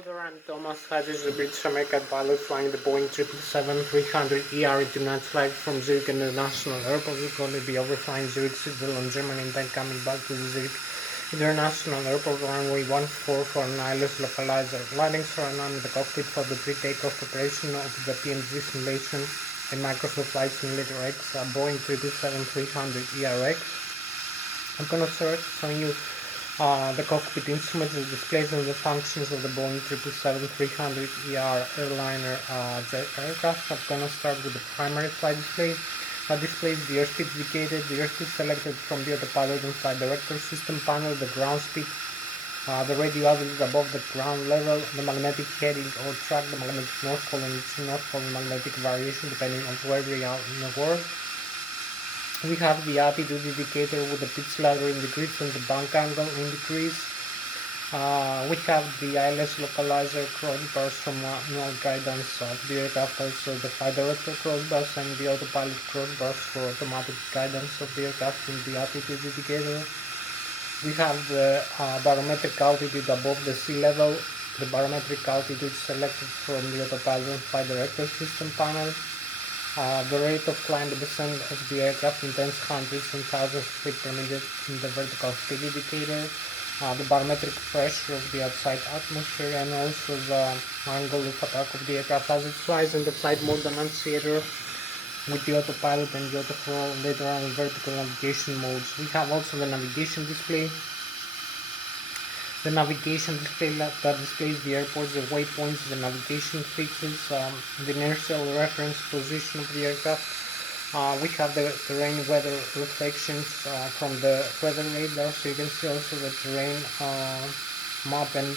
Hello there, I'm Thomas Hatsios, the British American pilot flying the Boeing 777-300ER international flight from Zurich International Airport. We're going to be overflying Zurich, Switzerland, Germany, and then coming back to the Zurich International Airport runway 14 for an Lszh localizer. Landings are on the cockpit for the pre-takeoff preparation of the PMG simulation in Microsoft Flight Simulator X, Boeing 777-300ERX. I'm going to start showing you the cockpit instruments, the displays, and the functions of the Boeing 777-300ER airliner jet aircraft. I'm going to start with the primary flight display. Displays the airspeed indicated, the airspeed selected from the autopilot and flight director system panel, the ground speed, the radio altitude above the ground level, the magnetic heading or track, the magnetic north pole and its north pole magnetic variation depending on where we are in the world. We have the altitude indicator with the pitch ladder in degrees and the bank angle in degrees. We have the Lszh localizer crossbars from manual guidance of the aircraft, also the flight director crossbars and the autopilot crossbars for automatic guidance of the aircraft in the altitude indicator. We have the barometric altitude above the sea level, the barometric altitude selected from the autopilot and flight director system panel. The rate of climb and descent of the aircraft in tens, hundreds, and thousands of feet per minute in the vertical speed indicator, the barometric pressure of the outside atmosphere, and also the angle of attack of the aircraft as it flies in the flight mode annunciator with the autopilot and the autothrottle later on vertical navigation modes. We have also the navigation display. The navigation display that displays the airports, the waypoints, the navigation fixes, the inertial reference position of the aircraft. We have the terrain weather reflections from the weather radar, so you can see also the terrain map and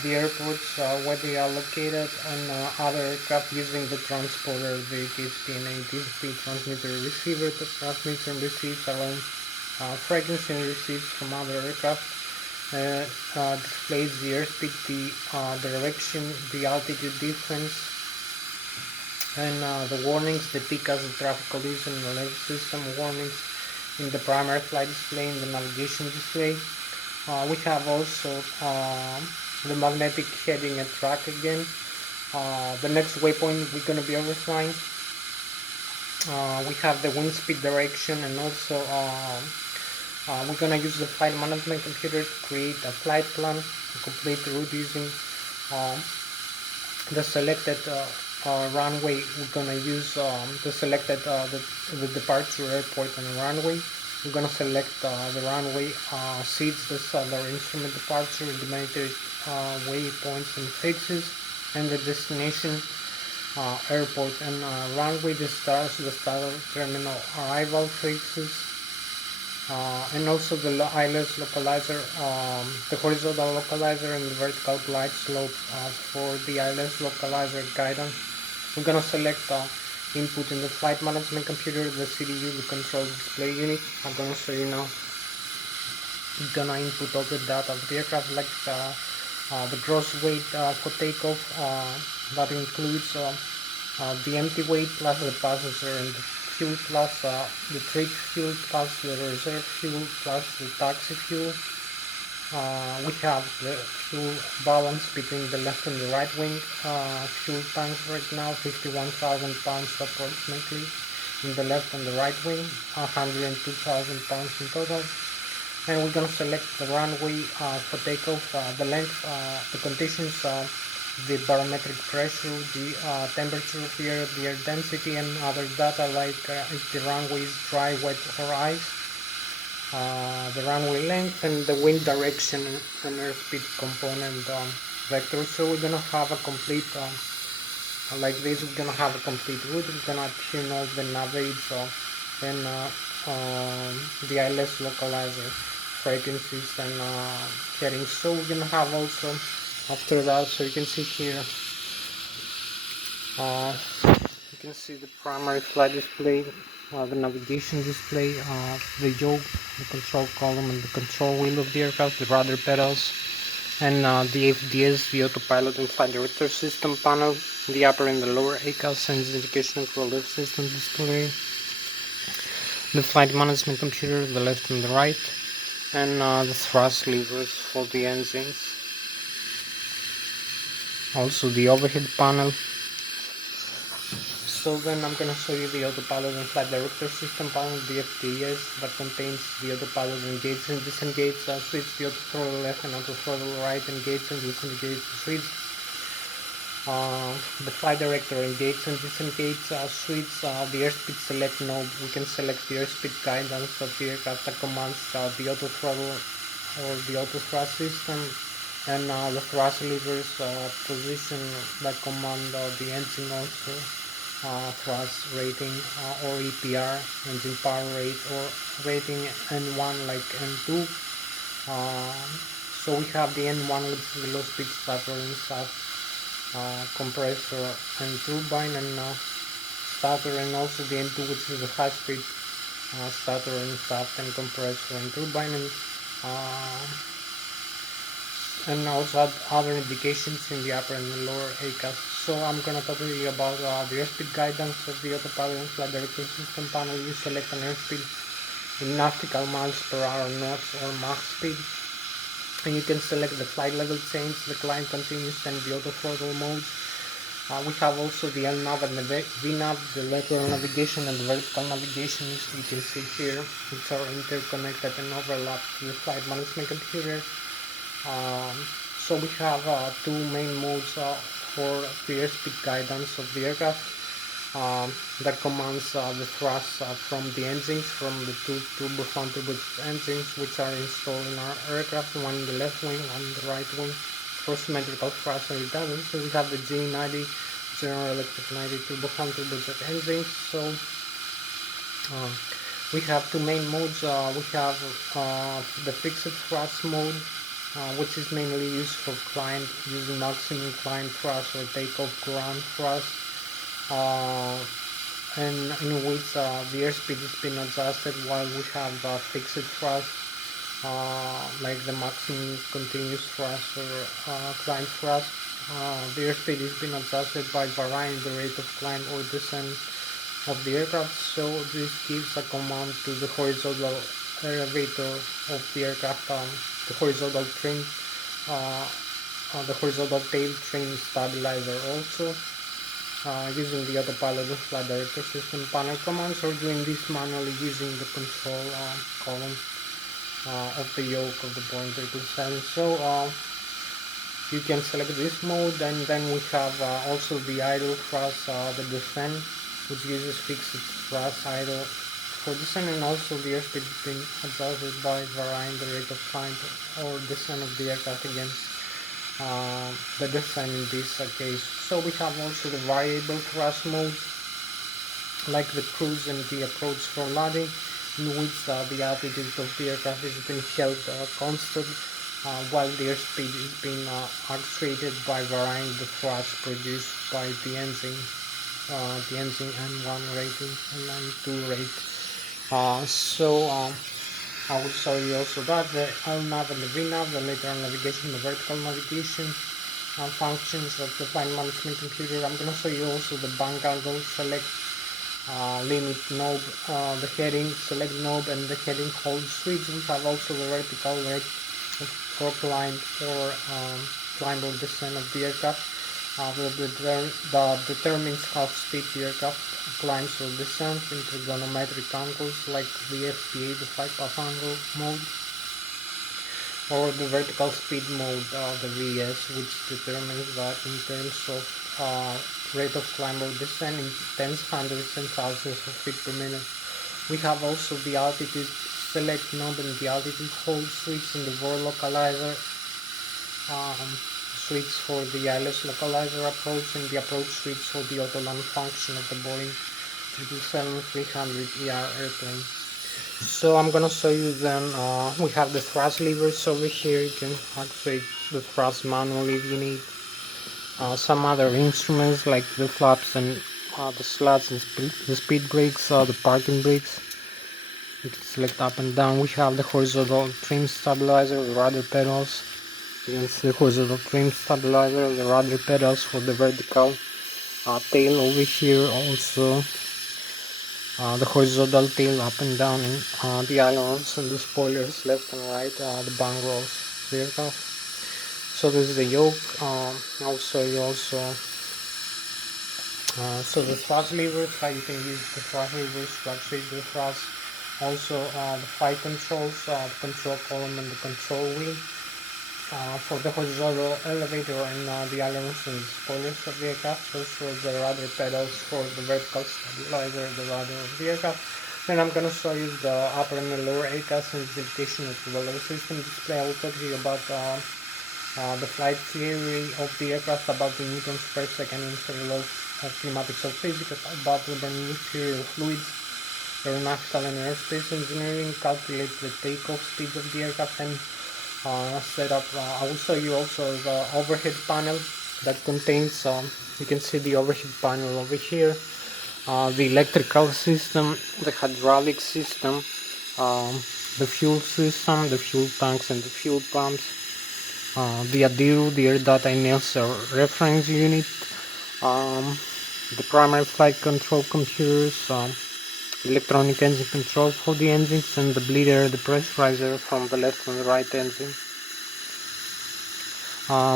the airports, where they are located, and other aircraft using the transponder, the TSP and ATSP transmitter receiver that transmits and receives around frequency and receives from other aircraft. Displays the airspeed, the direction, the altitude difference, and the warnings, the TCAS, the traffic collision alert system warnings in the primary flight display, in the navigation display. We have also the magnetic heading and track again. The next waypoint we're going to be overflying. We have the wind speed direction, and also we're going to use the flight management computer to create a flight plan, a complete route using the selected runway. We're going to use the selected the departure airport and runway. We're going to select the runway seats, the solar instrument departure, the military waypoints and fixes, and the destination airport and runway, the stars, the star terminal arrival fixes. And also the Lszh localizer, the horizontal localizer and the vertical glide slope for the Lszh localizer guidance. We're going to select input in the flight management computer, the CDU, the control display unit. I'm going to show you now. We're going to input all the data of the aircraft, like the gross weight for takeoff. That includes the empty weight plus the passenger and the fuel plus the trip fuel plus the reserve fuel plus the taxi fuel. We have the fuel balance between the left and the right wing. Fuel tanks right now 51,000 pounds approximately in the left and the right wing, 102,000 pounds in total. And we're going to select the runway for takeoff, the length, the conditions, the barometric pressure, the temperature of the air density, and other data like if the runway is dry, wet, or ice, the runway length, and the wind direction and airspeed component vector. So we're gonna have a complete like this. We're gonna have a complete route. We're gonna tune all the nav aids and the Lszh localizer frequencies and headings. So we're gonna have also after that, so you can see here, you can see the primary flight display, the navigation display, the yoke, the control column, and the control wheel of the aircraft, the rudder pedals, and the FDS, the autopilot and flight director system panel, the upper and the lower ACAS sends indication controller system display, the flight management computer, the left and the right, and the thrust levers for the engines. also the overhead panel. So then I'm gonna show you the autopilot and flight director system panel, the FTS, that contains the autopilot engage and disengage switch, the auto throttle left and auto throttle right engage and disengage switch. The flight director engage and disengage switch, the airspeed select knob. We can select the airspeed guidance of the aircraft that commands the auto throttle or the auto thrust system, and the thrust levers position that command the engine also. Thrust rating or EPR, engine power rate, or rating N1 like N2. So we have the N1, which is the low speed starter and compressor and turbine and starter, and also the N2, which is the high speed starter and shaft and compressor and turbine, and also other indications in the upper and the lower ACAS. So I'm gonna talk to you about the airspeed guidance of the autopilot and flight director system panel. You select an airspeed in nautical miles per hour, knots, or Mach speed, and you can select the flight level change, the climb continuous, and the auto throttle mode. We have also the LNAV and the VNAV, the lateral navigation and the vertical navigation, as you can see here, which are interconnected and overlap to the flight management computer. So we have two main modes for the airspeed guidance of the aircraft that commands the thrust from the engines, from the two turbofan turbojet engines which are installed in our aircraft, one in the left wing, one in the right wing, for symmetrical thrust and redundancy. So we have the G90, General Electric 90 turbofan turbojet engines. So we have two main modes. We have the fixed thrust mode, which is mainly used for climb, using maximum climb thrust or takeoff ground thrust, and in which the airspeed has been adjusted while we have fixed thrust, like the maximum continuous thrust or climb thrust. The airspeed has been adjusted by varying the rate of climb or descent of the aircraft, so this gives a command to the horizontal elevator of the aircraft, the horizontal trim, the horizontal tail trim stabilizer also, using the autopilot and flight director system panel commands, or doing this manually using the control column of the yoke of the Boeing 777. So you can select this mode, and then we have also the idle thrust, the descent, which uses fixed thrust idle for descent, and also the airspeed has been adjusted by varying the rate of climb or descent of the aircraft against the descent in this case. So we have also the variable thrust mode, like the cruise and the approach for landing, in which the altitude of the aircraft is being held constant, while the airspeed is being actuated by varying the thrust produced by the engine N1 rating and N2 rate. I will show you also that the LNAV and the VNAV, the lateral navigation, the vertical navigation functions of the flight management computer. I'm going to show you also the bank angle select, limit knob, the heading select knob, and the heading hold switch. We have also the vertical rate for climb or descent of the aircraft. That determines how steep the aircraft climbs or descends in trigonometric angles, like the FPA, the flight path angle mode, or the vertical speed mode, the VS, which determines that in terms of rate of climb or descent in tens, hundreds, and thousands of feet per minute. We have also the altitude select knob and the altitude hold switch in the VOR localizer, switch for the Lszh localizer approach, and the approach switch for the auto land function of the Boeing 777-300ER airplane. So I'm gonna show you then, we have the thrust levers over here. You can activate the thrust manually if you need. Some other instruments like the flaps and the slots and the speed brakes, the parking brakes. You can select up and down. We have the horizontal trim stabilizer, the rudder pedals. Against the horizontal trim stabilizer, the rudder pedals for the vertical tail over here, also the horizontal tail up and down, and the ailerons and the spoilers left and right, the bang rolls, the aircraft. So this is the yoke. Also you also so the thrust levers, how you can use the thrust levers to actuate the thrust. Also the flight controls, the control column and the control wheel. For the horizontal elevator and the ailerons and spoilers of the aircraft, also the rudder pedals for the vertical stabilizer of the rudder of the aircraft. Then I'm going to show you the upper and the lower aircraft and the indication of the weather system display. I will talk to you about the flight theory of the aircraft, about the newtons per second in the law of kinematics of physics, about the Bernoulli theory of fluids, aeronautical and aerospace engineering, calculate the takeoff speed of the aircraft, and setup. I will show you also the overhead panel that contains, you can see the overhead panel over here, the electrical system, the hydraulic system, the fuel system, the fuel tanks and the fuel pumps, the ADIRU, the air data inertia reference unit, the primary flight control computers, electronic engine control for the engines, and the bleeder, the pressurizer from the left and the right engine.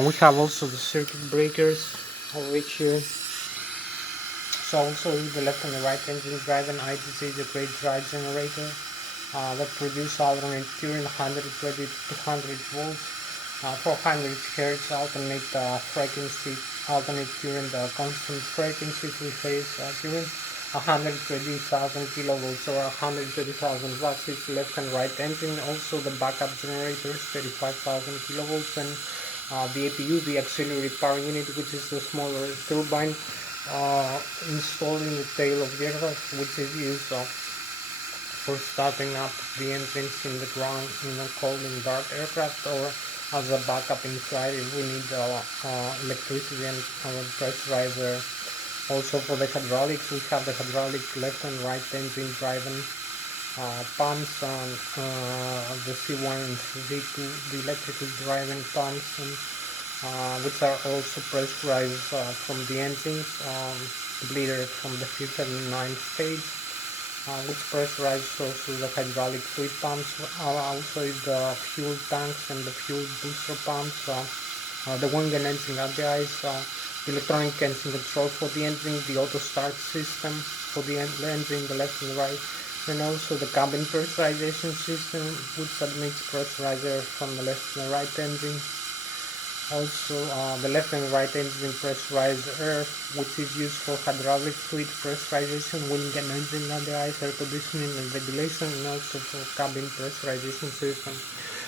We have also the circuit breakers over here. So also the left and the right engine drive and ITC, the great drive generator that produce alternate current 120 to 200 volts, 400 Hz alternate frequency, alternate current constant frequency three-phase current, 120,000 kilovolts or 120,000 watts is left and right engine. Also the backup generators 35,000 kilovolts, and the APU, the auxiliary power unit, which is the smaller turbine installed in the tail of the aircraft, which is used for starting up the engines in the ground in a cold and dark aircraft, or as a backup inside if we need electricity and pressurizer. Also for the hydraulics, we have the hydraulic left and right engine driven pumps on the C1 and C2, the electrical driven pumps, and which are also pressurized from the engines, bleeder from the 379 stage, which pressurizes also the hydraulic fluid pumps, also the fuel tanks and the fuel booster pumps, the wing and engine radii, electronic engine control for the engine, the auto start system for the engine, the left and the right, and also the cabin pressurization system, which admits pressurizer from the left and the right engine. Also the left and right engine pressurized air, which is used for hydraulic fluid pressurization, wing and engine radii, air conditioning and ventilation, and also for cabin pressurization system.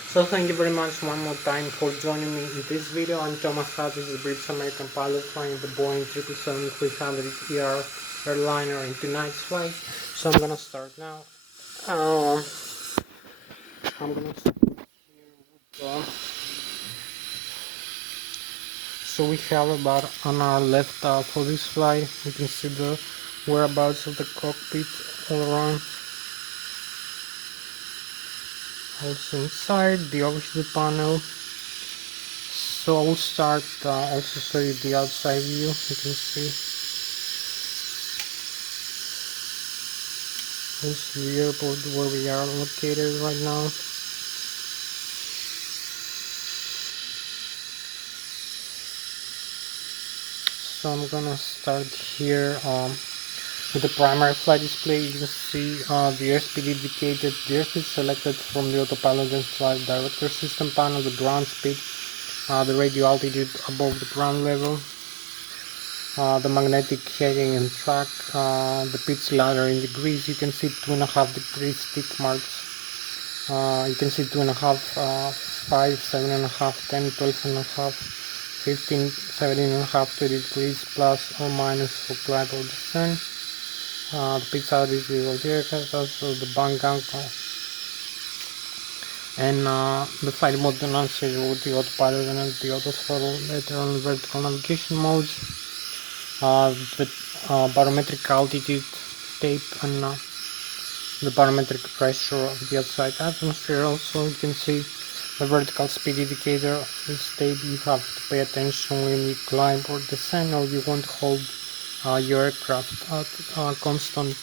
So thank you very much one more time for joining me in this video. I'm Thomas Hatsios, the British American pilot flying the Boeing 777-300ER airliner in tonight's flight. So I'm gonna start now. I'm gonna start here with so we have about on our left for this flight. You can see the whereabouts of the cockpit all around. Also inside the overhead panel. So I will start also show you the outside view. You can see this is the airport where we are located right now. So I'm gonna start here with the primary flight display. You can see the airspeed indicated, the airspeed selected from the autopilot and flight director system panel, the ground speed, the radio altitude above the ground level, the magnetic heading and track, the pitch ladder in degrees. You can see 2.5 degrees tick marks. You can see 2.5, 5, 7.5, 10, 12.5, 15, 17.5, 20 degrees plus or minus for climb or descent. The pitch altitude of the aircraft, also the bank angle, and the flight mode announcer with the autopilot and the auto throttle, later on vertical navigation modes, the barometric altitude tape, and the barometric pressure of the outside atmosphere. Also you can see the vertical speed indicator. This tape you have to pay attention when you climb or descend, or you want to hold your aircraft at constant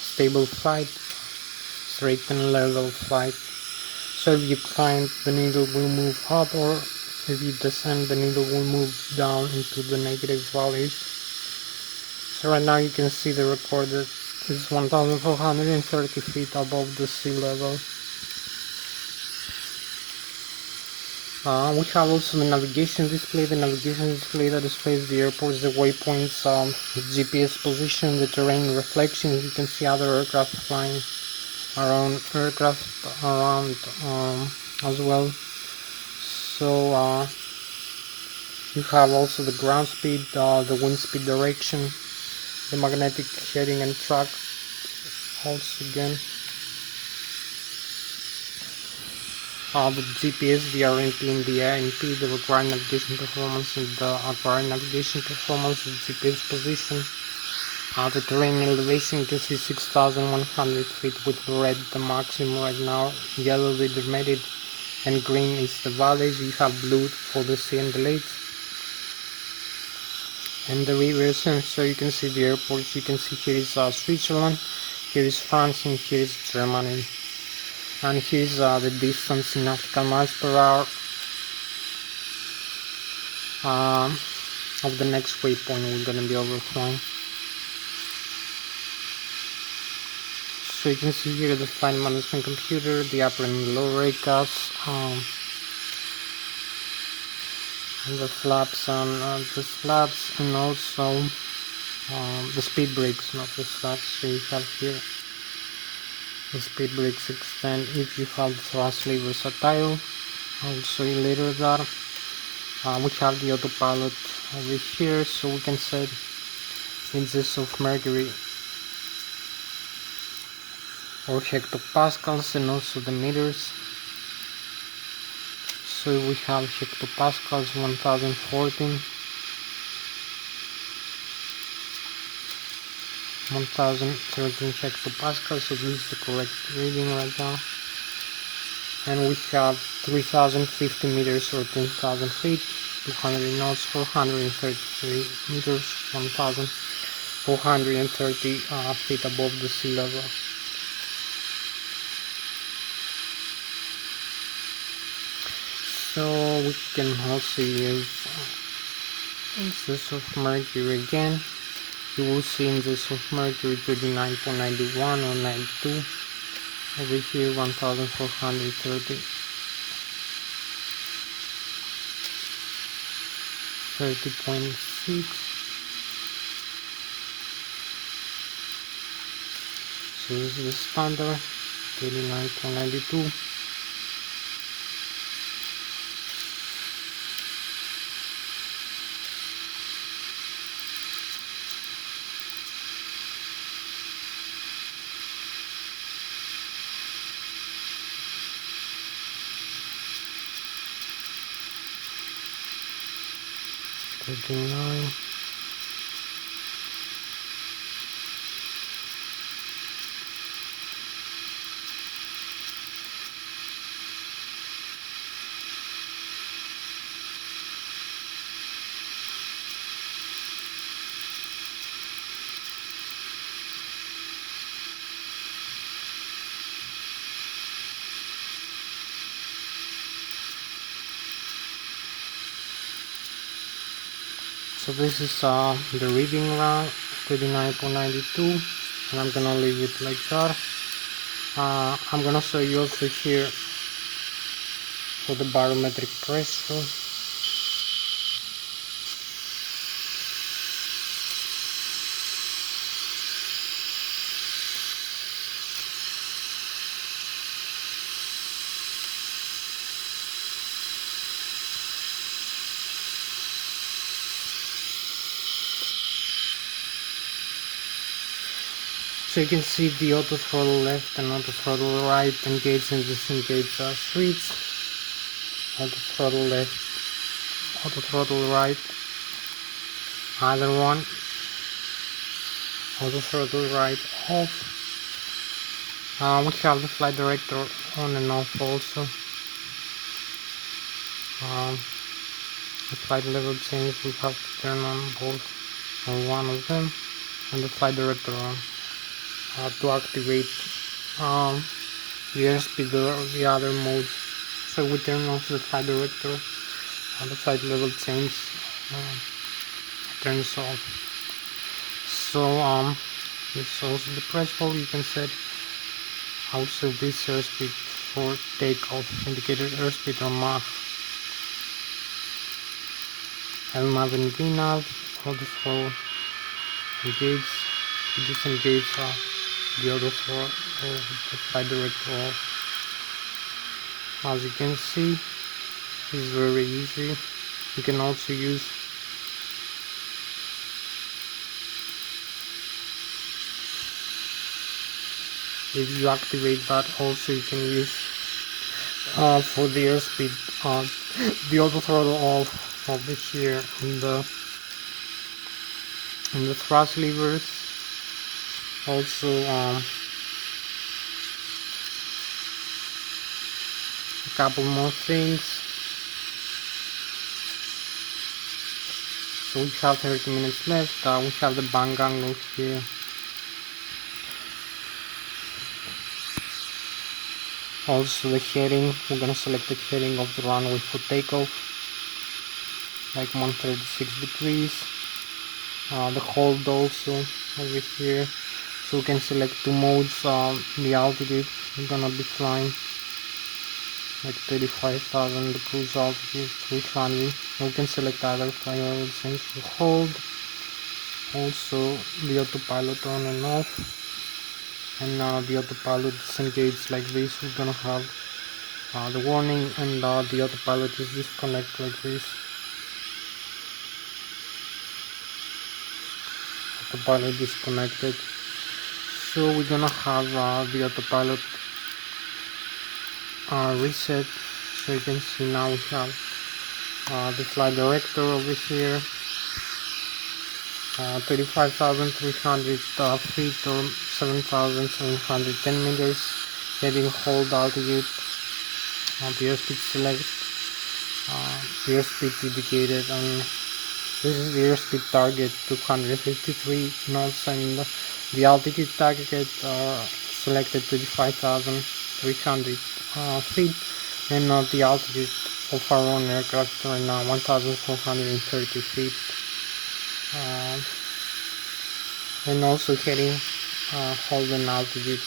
stable flight, straight and level flight. So if you climb, the needle will move up, or If you descend, the needle will move down into the negative values. So right now you can see the recorded is 1,430 feet above the sea level. We have also the navigation display. The navigation display that displays the airports, the waypoints, the GPS position, the terrain reflections. You can see other aircraft flying around, as well. So you have also the ground speed, the wind speed direction, the magnetic heading and track also again. The GPS, the RNP and the ANP, the required navigation performance and the acquired navigation performance, the GPS position, the terrain elevation. You can see 6,100 feet with red the maximum right now, yellow the intermediate, and green is the valleys. You have blue for the sea and the lakes, and the rivers. And so you can see the airports. You can see here is Switzerland, here is France, and here is Germany. And here is the distance in nautical miles per hour of the next waypoint we're going to be overflying. So you can see here the flight management computer, the upper and lower ACAS, and the flaps and also the speed brakes, not the flaps. So you have here the speed brakes extend if you have the thrust lever versatile. I will show you later that. We have the autopilot over here, so we can set inches of mercury or hectopascals and also the meters. So we have hectopascals 1014, 1013 hectopascals, so this is the correct reading right now. And we have 3050 meters or 10,000 feet, 200 knots, 433 meters, 1,430 feet above the sea level. So we can also use inches of mercury again. You will see inches of mercury 39.91 or 92. Over here 1,430, 30.6. So this is the standard 39.92. $39. So this is the reading round 39.92, and I'm gonna leave it like that. I'm gonna show you also here for the barometric pressure. So you can see the auto throttle left and auto throttle right, engage and disengage switch, auto throttle left, auto throttle right, other one, auto throttle right off. We have the flight director on and off also. The flight level change, we have to turn on both or one of them, and the flight director on. To activate the airspeed or the other modes. So we turn off the flight director the side level change turns off. So this is also the press hole. You can set also this airspeed for takeoff, indicated airspeed or Mach. LNAV and VNAV, all the four engage, disengage the auto throttle or the flight director off. As you can see, it's very easy. You can also use if you activate that, also you can use for the airspeed the auto throttle off over here in the thrust levers. Also a couple more things. So we have 30 minutes left. We have the bang angle here. Also the heading, we're gonna select the heading of the runway for takeoff, like 136 degrees. The hold also over here. So we can select two modes. The altitude, we're gonna be flying like 35,000, the cruise altitude 300. We can select either flight sense for hold. Also the autopilot on and off, and the autopilot disengaged like this. We're gonna have the warning, and the autopilot is disconnect like this. Autopilot disconnected. So we're gonna have the autopilot reset. So you can see now we have the flight director over here, 35,300 feet or 7,710 meters, heading hold altitude, the airspeed select, the airspeed indicated, and this is the airspeed target 253 knots, and the altitude target selected 35,300 feet, and the altitude of our own aircraft right now 1,430 feet. And also heading hold and altitude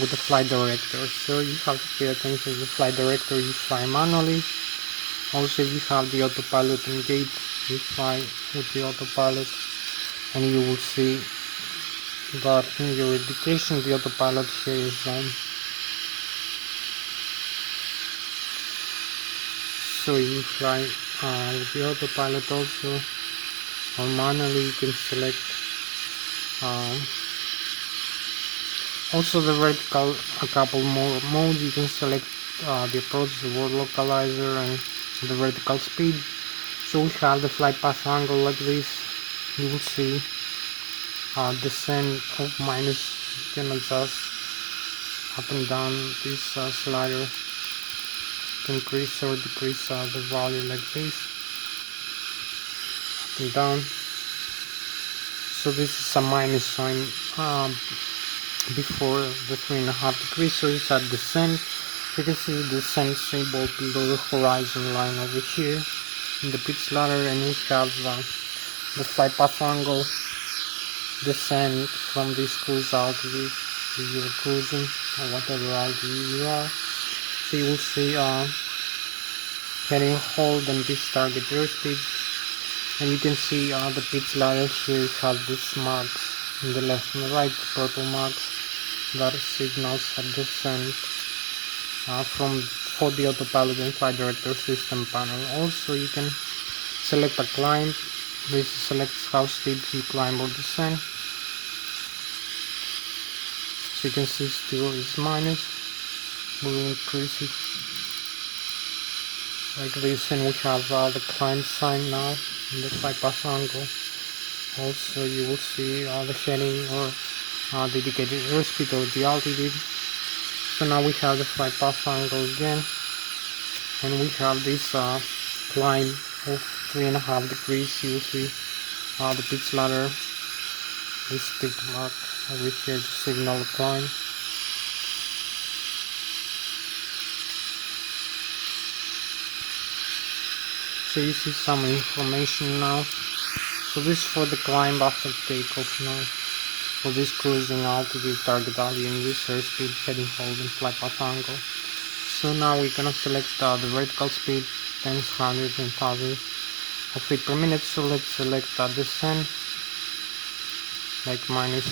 with the flight director. So you have to pay attention to the flight director. You fly manually. Also if you have the autopilot engaged, you fly with the autopilot, and you will see that in your indication the autopilot here is on. So you fly with the autopilot also, or manually you can select also the vertical, a couple more modes. You can select the approach, the world localizer, and the vertical speed. So we have the flight path angle like this. You will see descent of minus. You can adjust up and down this slider to increase or decrease the value like this, up and down. So this is a minus sign before the 3.5 degrees. So it's at descent. You can see the descent symbol below the horizon line over here in the pitch ladder, and we have the flight path angle, descent from this cruise altitude to your cruising or whatever altitude you are. So you will see heading hold and this target airspeed, and you can see the pitch ladder here has these marks in the left and the right, the purple marks that signals a descent for the autopilot and flight director system panel. Also you can select a climb. This selects how steep you climb or descend. So you can see still is minus. We will increase it like this, and we have the climb sign now in the flight path angle. Also you will see the heading or the indicated airspeed or the altitude. So now we have the flight path angle again, and we have this climb of 3.5 degrees. You will see the pitch ladder, this tick mark over here to signal the climb. So you see some information now. So this is for the climb after takeoff now. For this cruising altitude, target audience, use airspeed, heading, hold, and flight path angle. So now we're gonna select the vertical speed, tens, hundreds, and thousands of feet per minute. So let's select descent, like minus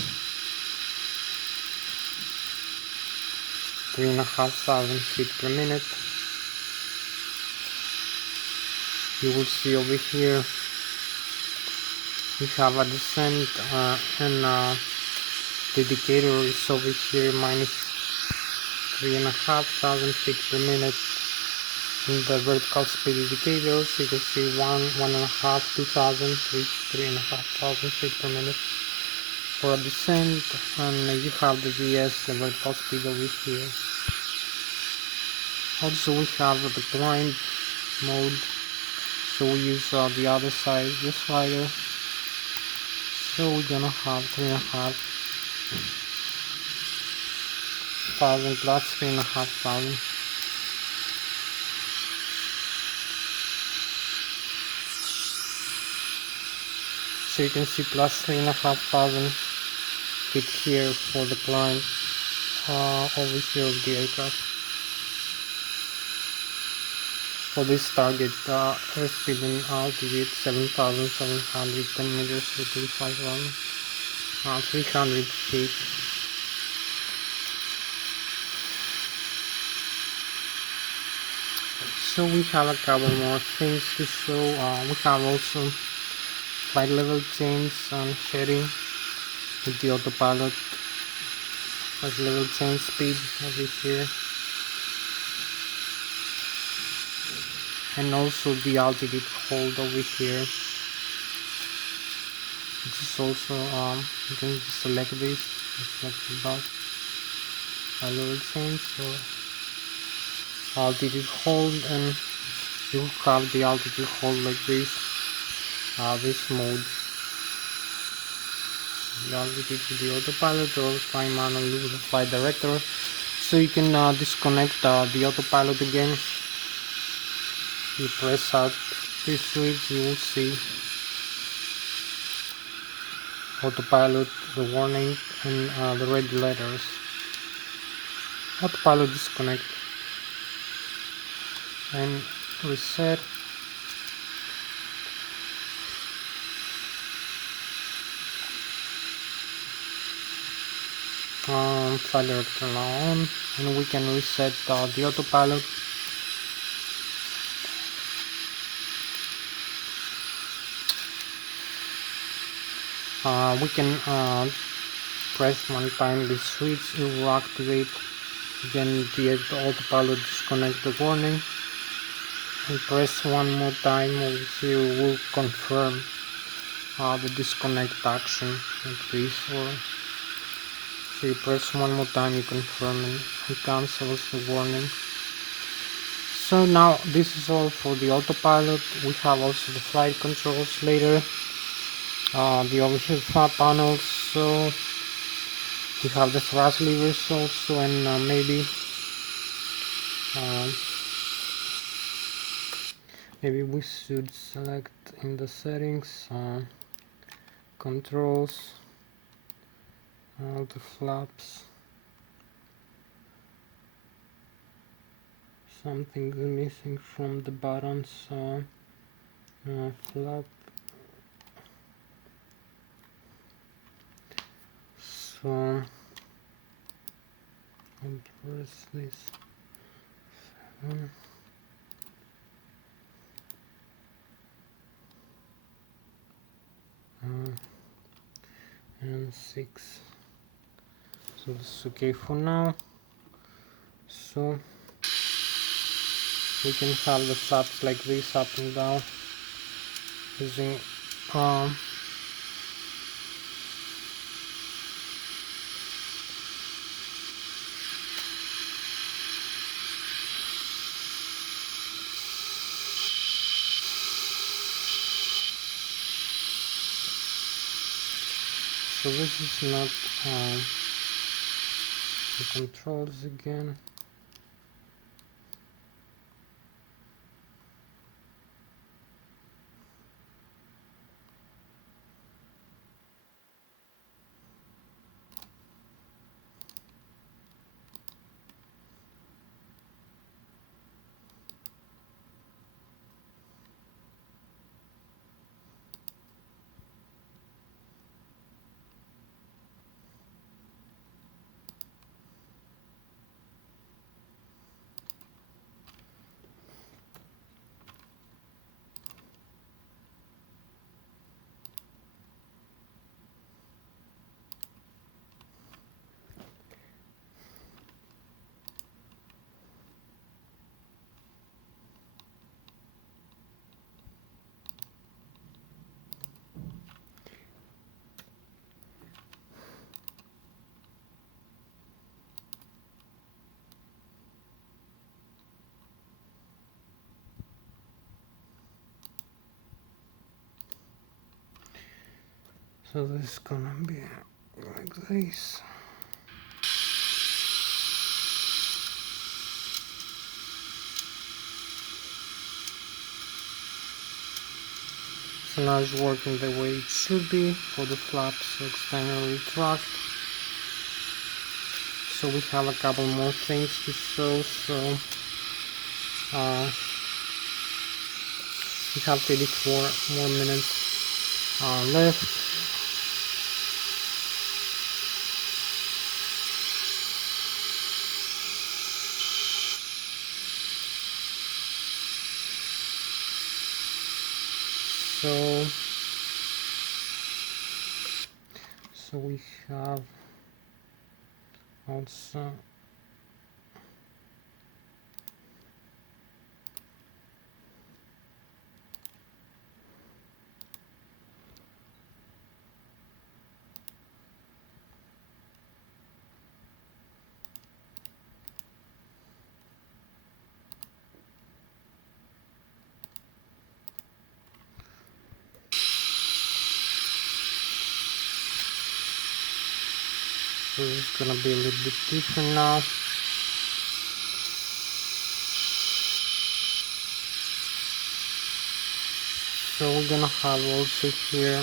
3,500 feet per minute. You will see over here we have a descent and the indicator is over here minus 3,500 feet per minute. In the vertical speed indicators you can see 1.5, 2,000, 3,500 feet per minute for a descent, and you have the VS, the vertical speed over here. Also we have the climb mode, so we use the other side, the slider. So we're gonna have 3,500 plus 3,500. So you can see plus 3,500 feet here for the climb over here of the aircraft. For this target, airspeed and altitude 7,710 meters with 300 feet. So we have a couple more things to show. We have also flight level change and sharing with the autopilot. Flight level change speed over here. And also the altitude hold over here. This is also you can select this, select the above level change, so altitude hold, and you have the altitude hold like this, this mode, the altitude with the autopilot or flying manually with the flight director. So you can disconnect the autopilot again. You press out this switch, you will see autopilot, the warning, and the red letters. Autopilot disconnect and reset. Flight director now on, and we can reset the autopilot. We can press one time the switch, it will activate. Again the autopilot disconnect the warning, and press one more time over here, will confirm the disconnect action like this, or so you press one more time, you confirm, and it cancels the warning. So now this is all for the autopilot. We have also the flight controls later, the overhead flat panels. So we have the thrust levers also, and maybe we should select in the settings controls, the flaps. Something is missing from the buttons. Flap. So I'll press this 7 and 6. So this is okay for now. So we can have the flaps like this, up and down, using so this is not the controls again. So this is gonna be like this. So now it's working the way it should be for the flaps extend and retract. So we have a couple more things to show. So we have 34 more minutes left. So we have also so it's gonna be a little bit different now. So we're gonna have also here,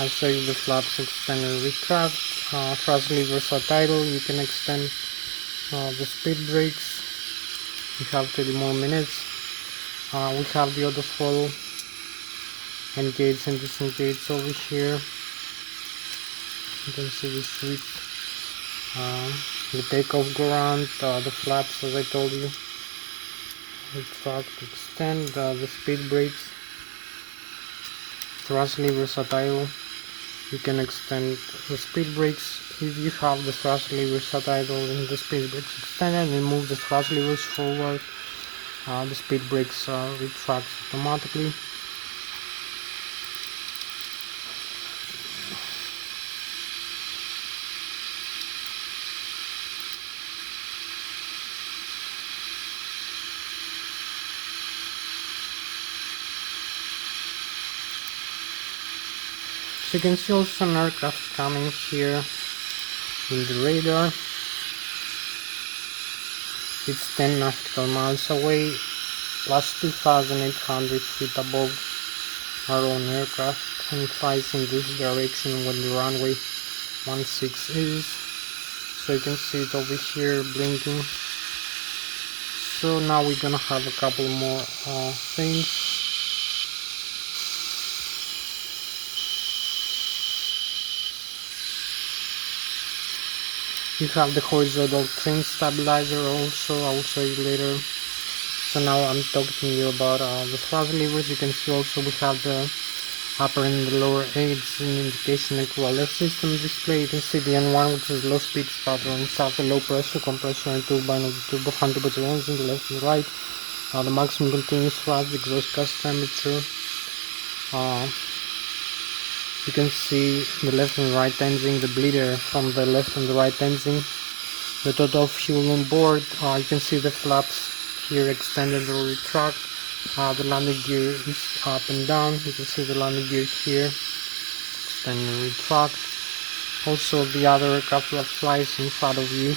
I'll show you the flaps extend and retract, thrust levers are idle, you can extend the speed brakes. We have 30 more minutes. We have the auto throttle engage and disengage over here. You can see the switch, the takeoff go around, the flaps as I told you, retract, extend, the speed brakes, thrust levers are idle. You can extend the speed brakes if you have the thrust levers at idle and the speed brakes extended, and move the thrust levers forward. The speed brakes retract automatically. So you can see also an aircraft coming here in the radar. It's 10 nautical miles away, plus 2,800 feet above our own aircraft, and flies in this direction when the runway 16 is. So you can see it over here blinking. So now we're gonna have a couple more things. You have the horizontal trim stabilizer also, I will show you later. So now I'm talking to you about the thrust levers. You can see also we have the upper and the lower aids in indication and Lszh system display. You can see the N1, which is low speed starter, and south the low pressure compressor and turbine of the turbo fan temperature engine, the left and the right. The maximum continuous thrust, the exhaust gas temperature. You can see the left and right engine, the bleeder from the left and the right engine, the total fuel on board. You can see the flaps here extended or retract. The landing gear is up and down. You can see the landing gear here, extend and retract. Also the other aircraft that flies in front of you.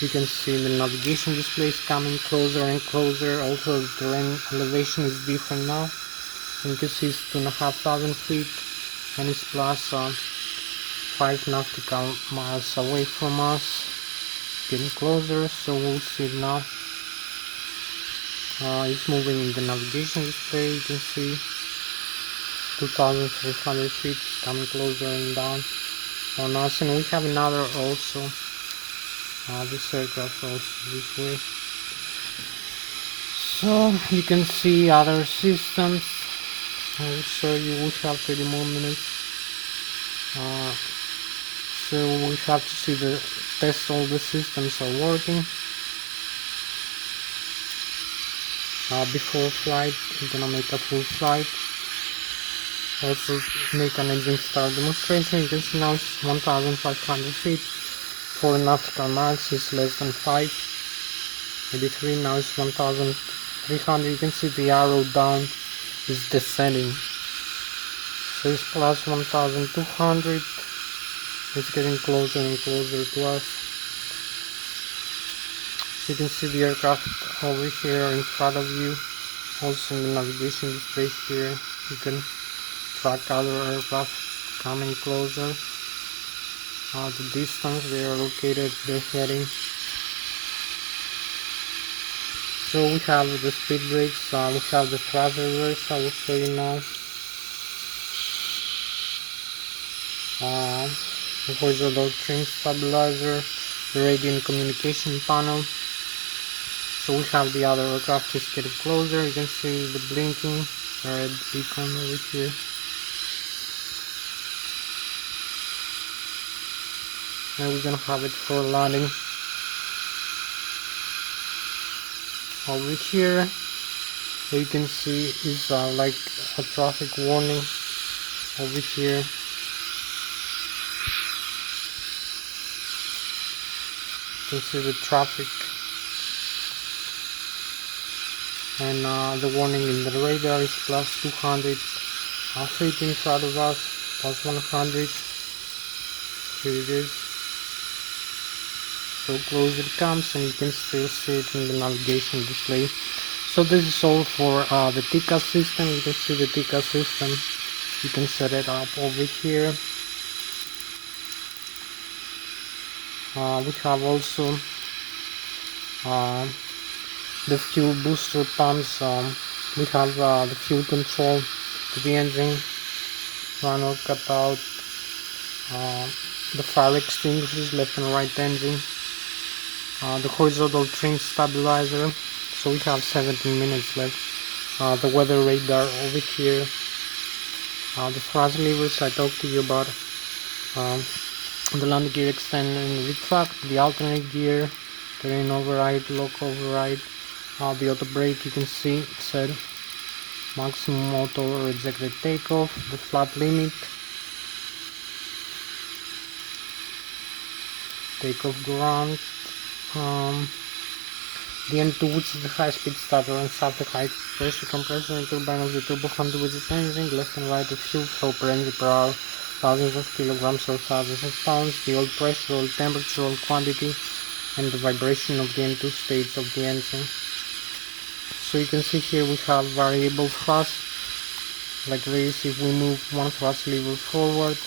You can see the navigation displays coming closer and closer. Also the terrain elevation is different now. You can see it's 2,500 feet. And it's plus 5 nautical miles away from us, getting closer. So we'll see it now. It's moving in the navigation display. You can see 2,300 feet coming closer and down on us, and we have another also. This aircraft also this way. So you can see other systems. I will show you. We have 30 more minutes. So we have to see the test all the systems are working. Before flight, I'm gonna make a full flight. Also make an engine start demonstration. You can see now it's 1,500 feet. 4 nautical miles is less than 5. 83 now it's 1,300. You can see the arrow down is descending. So it's plus 1200. It's getting closer and closer to us. So you can see the aircraft over here in front of you. Also in the navigation display here, you can track other aircraft coming closer. The distance they are located, they're heading. So we have the speed brakes, we have the thrust reverse, I will show you now. The horizontal trim stabilizer, the radio and communication panel. So we have the other aircraft just getting closer. You can see the blinking red beacon over here. And we're gonna have it for landing. Over here, you can see is like a traffic warning over here. You can see the traffic. And the warning in the radar is plus 200, feet in front of us, plus 100, here it is, so close it comes, and you can still see it in the navigation display. So this is all for the TICA system. You can see the TICA system, you can set it up over here. We have also the fuel booster pumps. We have the fuel control to the engine, run or cut out, the fire extinguishers, left and right engine, the horizontal trim stabilizer. So we have 17 minutes left. The weather radar over here, the thrust levers I talked to you about, the landing gear extend and retract, the alternate gear, terrain override, lock override, the auto brake, you can see it said maximum auto rejected takeoff, the flat limit, takeoff ground, the N2, which is the high speed starter, and start the high pressure compressor and turbine of the turbo fan, which is engine, left and right of fuel flow per engine per hour, thousands of kilograms or thousands of pounds, the oil pressure, oil temperature, oil quantity, and the vibration of the N2 stage of the engine. So you can see here we have variable thrust, like this. If we move one thrust lever forward,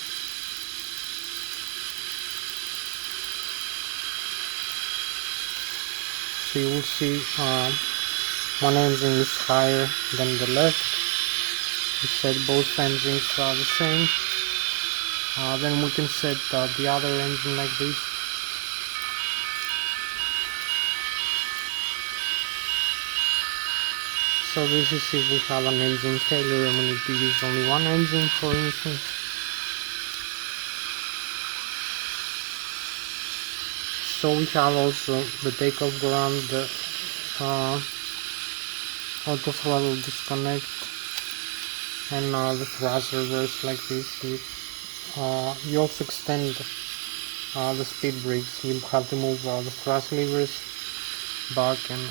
so you will see one engine is higher than the left. We set both engines are the same. Then we can set the other engine like this. So this is if we have an engine failure and we need to use only one engine, for instance. So we have also the takeoff ground, the auto throttle disconnect, and the thrust reverse like this. You also extend the speed brakes. You have to move the thrust levers back and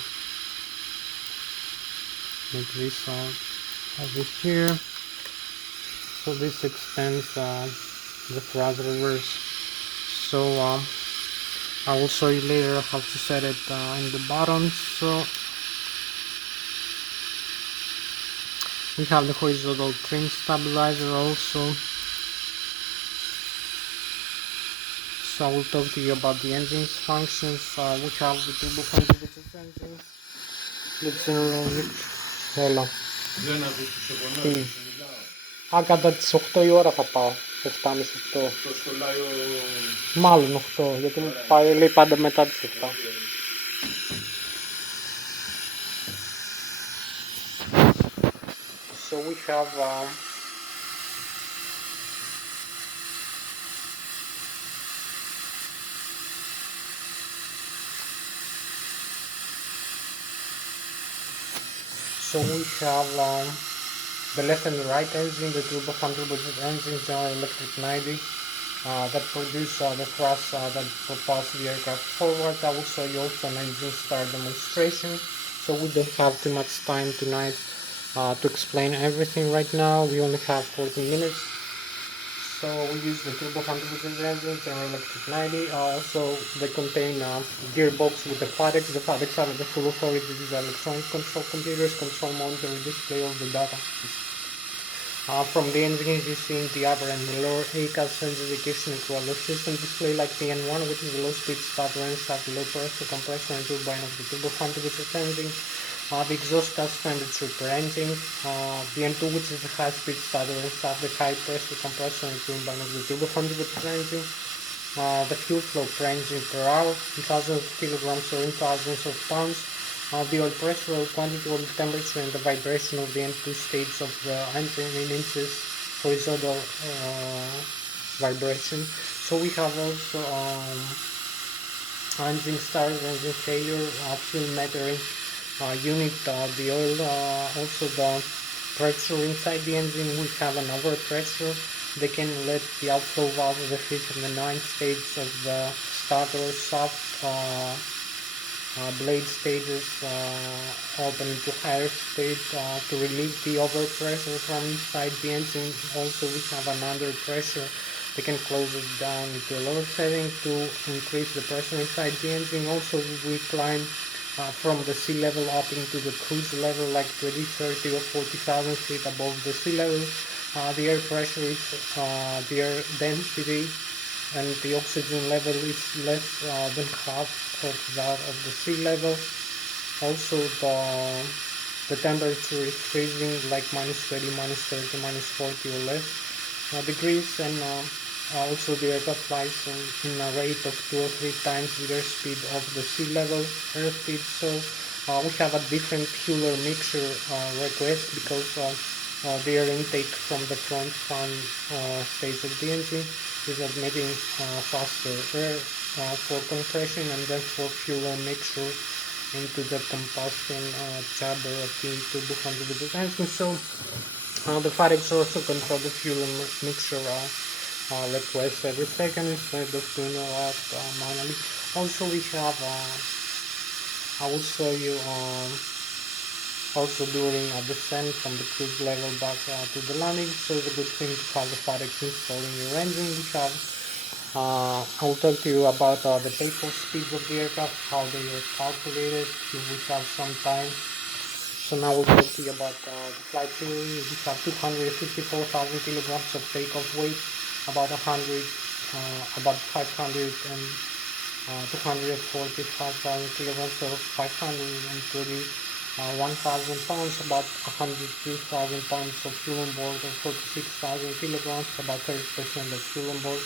make this over here. So this extends the thrust reverse. So I will show you later how to set it in the bottom. So we have the horizontal trim stabilizer also. So I will talk to you about the engine's functions. We have the turbo contributed engines. Let's enroll. Έλα. Τι. Κατά τις 8 η ώρα θα πάω. 7.30-8. Το σχολάει ο... Μάλλον 8, γιατί μου πάει, λέει πάντα μετά τις 7. So we have the left and the right engine, the turbofan turbojet engine, General Electric 90, that produce the thrust that propels the aircraft forward. I will show you also an engine start demonstration. So we don't have too much time tonight to explain everything right now. We only have 14 minutes. So we use the turbo 100% engine, General Electric 90. Also, they contain gearbox with the FADEX. The FADEX are the full authority. These are electronic control computers, control monitor, display of the data. From the engine, you see in the upper and the lower ACAS sends indication to a low system display like the N1, which is a low speed start and start, low pressure compression and turbine of the turbo fan, which is engine. The exhaust gas temperature per engine. The N2, which is the high speed starter and start, the high pressure compression and turbine of the turbo fan, which is engine. The fuel flow per engine per hour in thousands of kilograms or in thousands of pounds. The oil pressure, oil quantity, oil temperature, and the vibration of the N2 stage of the engine in inches horizontal vibration. So we have also engine start, engine failure, fuel metering unit, the oil, also the pressure inside the engine. We have an overpressure. They can let the outflow valve of the 5th and the 9th stage of the starter soft blade stages open into higher state to relieve the overpressure from inside the engine. Also we have an under pressure. They can close it down into a lower setting to increase the pressure inside the engine. Also we climb from the sea level up into the cruise level like 20, 30 or 40,000 feet above the sea level. The air pressure is the air density and the oxygen level is less than half of that of the sea level. Also the temperature is freezing like minus 20, minus 30, minus 40 or less degrees, and also the aircraft flies in a rate of 2 or 3 times the airspeed of the sea level airspeed. So we have a different fuel mixture request because the air intake from the front fan stage of the engine is admitting faster air for compression and then for fuel mixture into the combustion chamber of the turbo fan with the engine. So the FADEX also control the fuel mixture request every second instead of doing that manually. Also we have I will show you also during a descent from the cruise level back to the landing. So it's a good thing to have the FADEX installed in your engine. We have I will talk to you about the takeoff speeds of the aircraft, how they are calculated if we have some time. So now we'll talk to you about the flight theory. We have 254,000 kilograms of takeoff weight, about 500 and 245,000 kilograms of 531,000 pounds, about 102,000 pounds of fuel on board, and 46,000 kilograms, about 30% of fuel on board.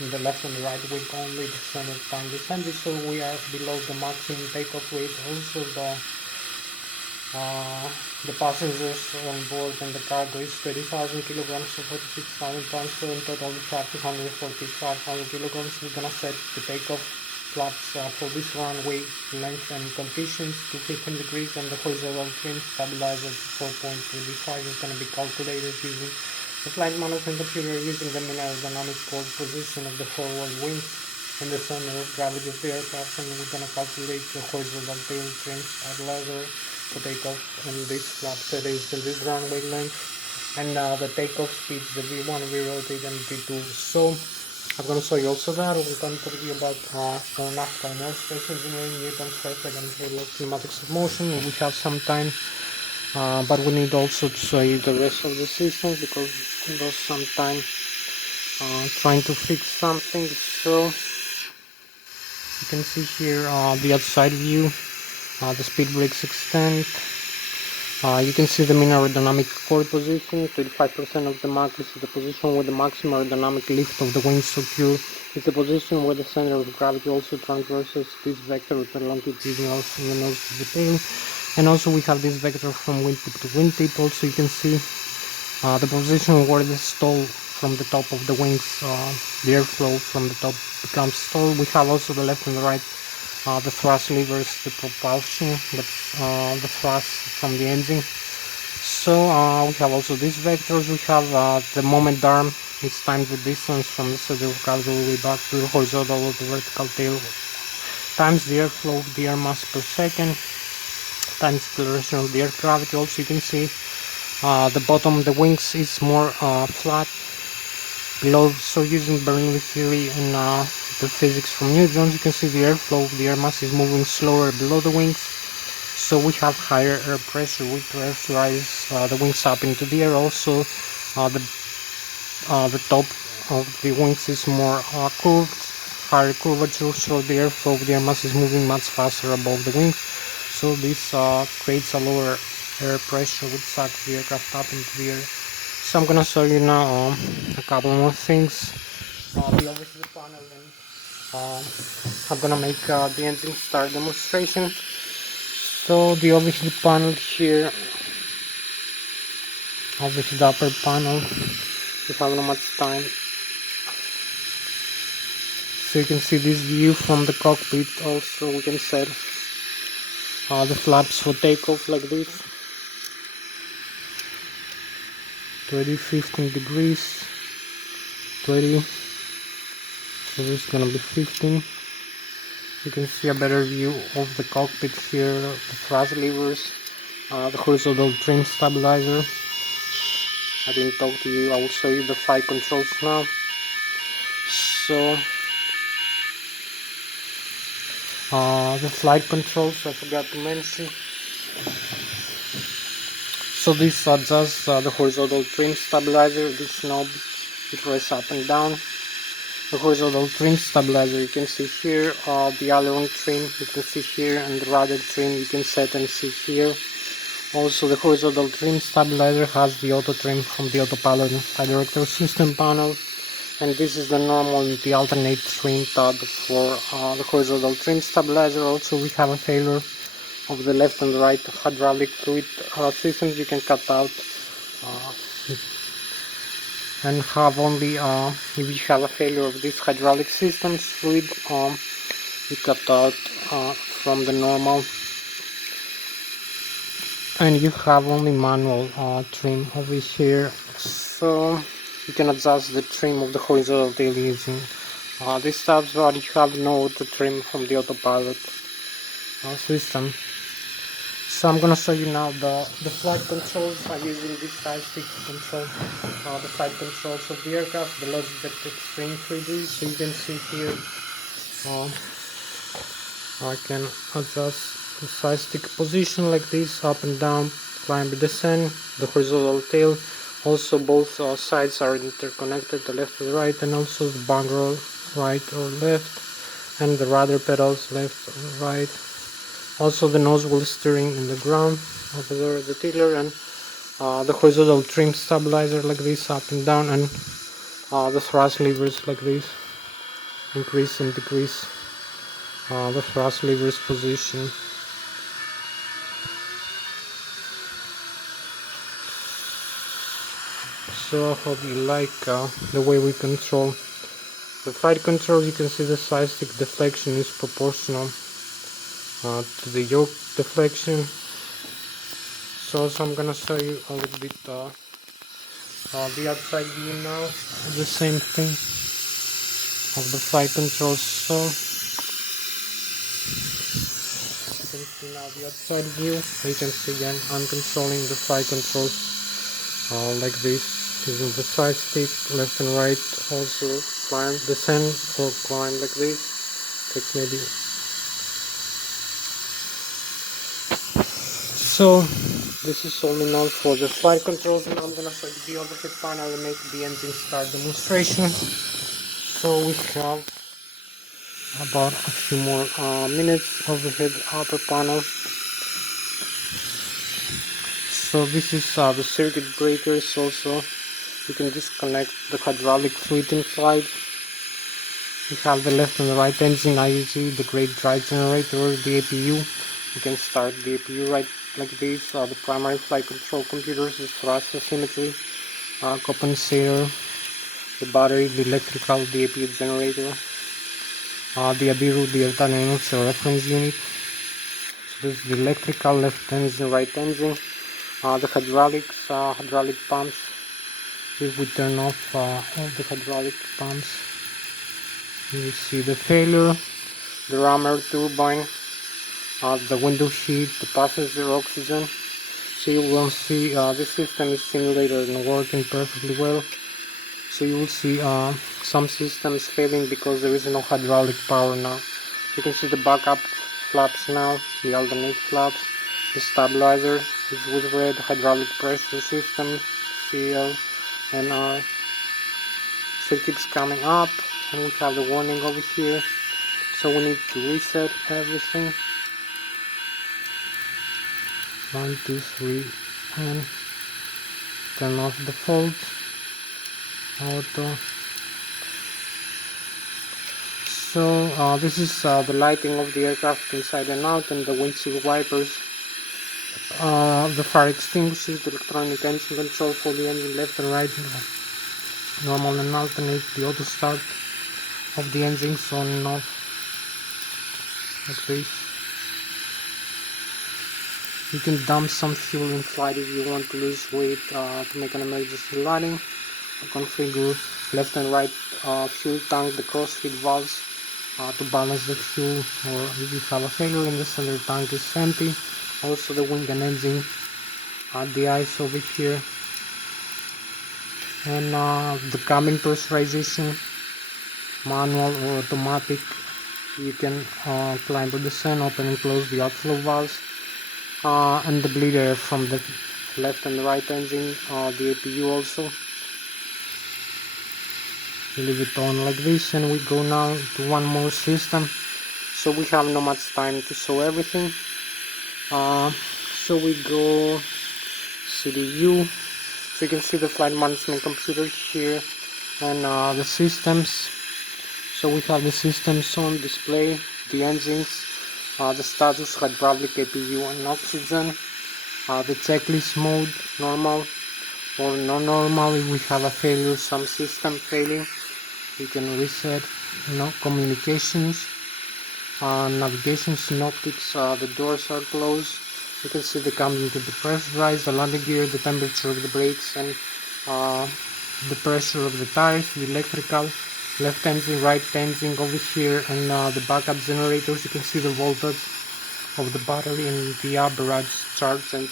In the left and the right wing only, the center time descended, so we are below the maximum takeoff weight. Also the passengers on board and the cargo is 20,000 kilograms, so 46,000 pounds, so in total we have 245,000 kilograms. We're gonna set the takeoff flaps for this runway length and conditions to 15 degrees, and the horizontal trim stabilizer to 4.25 is gonna be calculated using the flight management computer using the mean aerodynamic chord position of the forward wings and the center of gravity of the aircraft, and we're gonna calculate the horizontal tail trim stabilizer to take off in this flap settings in this runway length, and the takeoff speeds, the V1, V-rotate and V2. So I'm going to show you also that. We're going to talk to you about aeronautical and aerospace engineering, Newton's first, second, third law, kinematics of motion. We have some time, but we need also to show you the rest of the systems because we lost some time trying to fix something. So you can see here the outside view. The speed brakes extend. You can see the mean aerodynamic chord position. 35% of the Mach is the position where the maximum aerodynamic lift of the wings occur. It's the position where the center of gravity also transverses this vector with the longitudinal from the nose to the tail. And also we have this vector from wingtip to wingtip. Also you can see the position where the stall from the top of the wings, the airflow from the top becomes stall. We have also the left and the right. The thrust levers, the propulsion, the thrust from the engine. So we have also these vectors. We have the moment arm, it's times the distance from the center of gravity all the way back to the horizontal or the vertical tail, times the airflow of the air mass per second, times acceleration of the air gravity. Also you can see the bottom, the wings is more flat, below. So using Bernoulli theory and the physics from Newton, you can see the airflow, the air mass is moving slower below the wings. So we have higher air pressure which pressurize the wings up into the air. Also, the top of the wings is more curved, higher curvature, so the airflow, the air mass is moving much faster above the wings. So this creates a lower air pressure which sucks the aircraft up into the air. So I'm gonna show you now a couple more things. The overhead panel, and I'm gonna make the engine start demonstration. So the overhead panel here, overhead upper panel, we have not much time. So you can see this view from the cockpit. Also we can set the flaps for takeoff like this. 20, 15 degrees, 20, so this is gonna be 15. You can see a better view of the cockpit here, the thrust levers, the horizontal trim stabilizer. I didn't talk to you, I will show you the flight controls now. So the flight controls I forgot to mention. So this adjusts the horizontal trim stabilizer, this knob, it raises up and down. The horizontal trim stabilizer you can see here, the aileron trim you can see here, and the rudder trim you can set and see here. Also the horizontal trim stabilizer has the auto trim from the autopilot flight director system panel, and this is the normal and the alternate trim tab for the horizontal trim stabilizer. Also we have a failure of the left and right hydraulic fluid systems. You can cut out and have only if you have a failure of this hydraulic systems fluid, you cut out from the normal, and you have only manual trim over here. So you can adjust the trim of the horizontal tail using these tabs, but you have no auto trim from the autopilot system. So I'm gonna show you now the flight controls by using this side stick to control the flight controls of the aircraft, the Lszh Extreme 3D. So you can see here I can adjust the side stick position like this, up and down, climb, descend, the horizontal tail. Also both sides are interconnected, the left and the right, and also the bunker right or left, and the rudder pedals left or right. Also the nose wheel steering in the ground, over there the tiller, and the horizontal trim stabilizer like this, up and down, and the thrust levers like this, increase and decrease the thrust levers position. So I hope you like the way we control the flight control. You can see the side stick deflection is proportional to the yoke deflection. So I'm gonna show you a little bit the outside view now, the same thing of the flight controls. So you can see now the outside view. You can see again I'm controlling the flight controls like this, using the side stick, left and right. Also climb, descend, or climb like this. Takes maybe. So this is all in all for the flight controls, and I'm gonna show you the overhead panel and make the engine start demonstration. So we have about a few more minutes. Overhead upper panel. So this is the circuit breakers. Also you can disconnect the hydraulic fluid inside. We have the left and the right engine IEG, the great drive generator, the APU. You can start the APU right like this. The primary flight control computers, the thrust asymmetry, compensator, the battery, the electrical, the APU generator, the ABIRU, the alternating reference unit. So this is the electrical, left engine, right engine, the hydraulics, hydraulic pumps. If we turn off all the hydraulic pumps, you see the failure, the rammer turbine, the window sheet, the passenger oxygen. So you will see this system is simulated and working perfectly well. So you will see some systems failing because there is no hydraulic power now. You can see the backup flaps now, the alternate flaps, the stabilizer is with red, hydraulic pressure system, CL and R. So it keeps coming up, and we have the warning over here. So we need to reset everything. 1, 2, 3, and turn off default, auto. So this is the lighting of the aircraft inside and out, and the windshield wipers, the fire extinguishers, the electronic engine control for the engine left and right, normal and alternate, the auto start of the engines on and off, like this. You can dump some fuel in flight if you want to lose weight to make an emergency landing. Configure left and right fuel tank, the crossfeed valves to balance the fuel, or if you have a failure in the center tank is empty. Also the wing and engine, the ice over here, and the cabin pressurization, manual or automatic. You can climb to the sun, open and close the outflow valves, and the bleed air from the left and the right engine, the APU also. Leave it on like this, and we go now to one more system, so we have not much time to show everything. So we go CDU, so you can see the flight management computer here, and the systems. So we have the systems on display, the engines, the status, hydraulic, APU and oxygen, the checklist mode, normal or non-normal. If we have a failure, some system failing, you can reset. Communications, navigation, synoptics, the doors are closed. You can see the cabin to the pressurized, the landing gear, the temperature of the brakes, and the pressure of the tires, the electrical, left engine, right engine over here, and the backup generators. You can see the voltage of the battery and the average charge and